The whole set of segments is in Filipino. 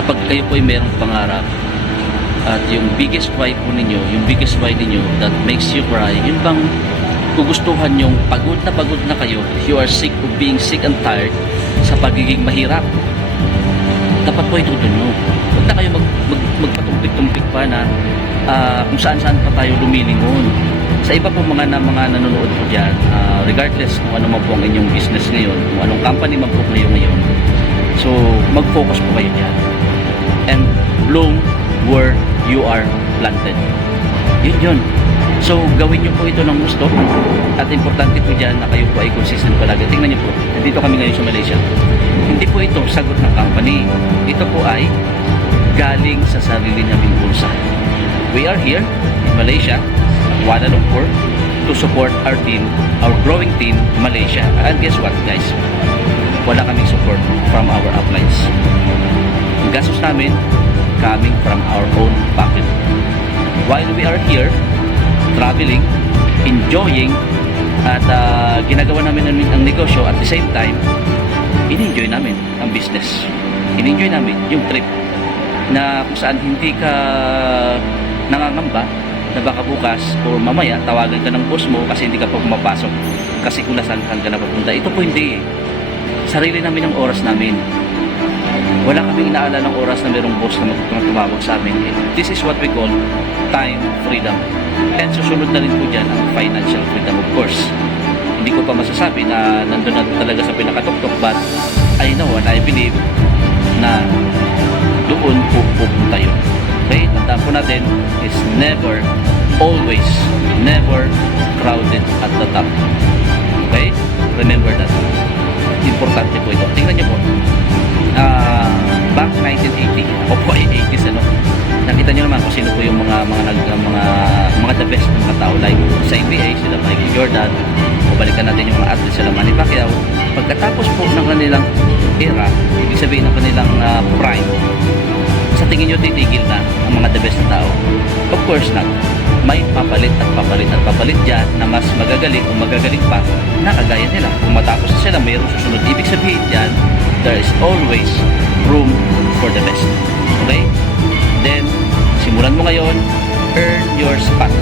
kapag kayo po ay merong pangarap at yung biggest why po ninyo, yung biggest why ninyo that makes you cry, yun bang gugustuhan yung pagod na pagod na kayo, you are sick of being sick and tired sa pagiging mahirap. Dapat po ituto nyo. Huwag na kayo mag, mag, magpatumpik-tumpik pa na ah, kung saan-saan pa tayo lumilingon. Sa iba po mga na mga nanonood po dyan, ah, regardless kung ano man po ang inyong business ngayon, kung anong company man po kayo ngayon, so mag-focus po kayo dyan. And bloom where you are planted. Yun yun. So, gawin nyo po ito ng gusto. At importante po dyan na kayo po ay consistent palagi. Tingnan nyo po, nandito kami ngayon sa Malaysia. Hindi po ito sagot ng company. Ito po ay galing sa sarili naming bulsa. We are here in Malaysia, Kuala Lumpur, to support our team, our growing team, Malaysia. And guess what, guys? Wala kaming support from our uplines. Gastos namin, coming from our own pocket. While we are here, traveling, enjoying, at ah, ginagawa namin ang, ang negosyo at the same time, in-enjoy namin ang business. In-enjoy namin yung trip na kung saan hindi ka nangangamba na baka bukas o mamaya tawagan ka ng boss mo kasi hindi ka pa pumapasok kasi kung nasaan ka na papunta. Ito po hindi. Sarili namin ang oras namin. Wala kaming inaalala ng oras na merong boss na mag- tumawag sa amin. This is what we call time freedom. And susunod na rin po dyan ang financial freedom of course. Hindi ko pa masasabi na nandun na talaga sa pinakatuktok but I know and I believe na doon po pupunta yun. Okay? Tandaan po natin is never, always, never crowded at the top. Okay? Remember that. Importante po ito. Tingnan niyo po. Ako po ay 80s ano. Nakita niyo naman kung sino po yung mga mga nag mga mga the best mga tao like sa NBA sila Michael Jordan. O balikan natin yung mga athletes sila Manny Pacquiao. Pagkatapos po ng kanilang era, ibig sabihin ng kanilang ah, prime, sa tingin nyo titigil na ang mga the best na tao? Of course not. May papalit at papalit at papalit dyan na mas magagaling o magagaling pa na kagaya nila. Kung matapos na sila, mayroong susunod. Ibig sabihin dyan, there is always room for the best. Okay? Then, simulan mo ngayon, earn your spot.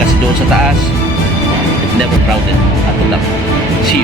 Kasi doon sa taas, it's never crowded at top. See you.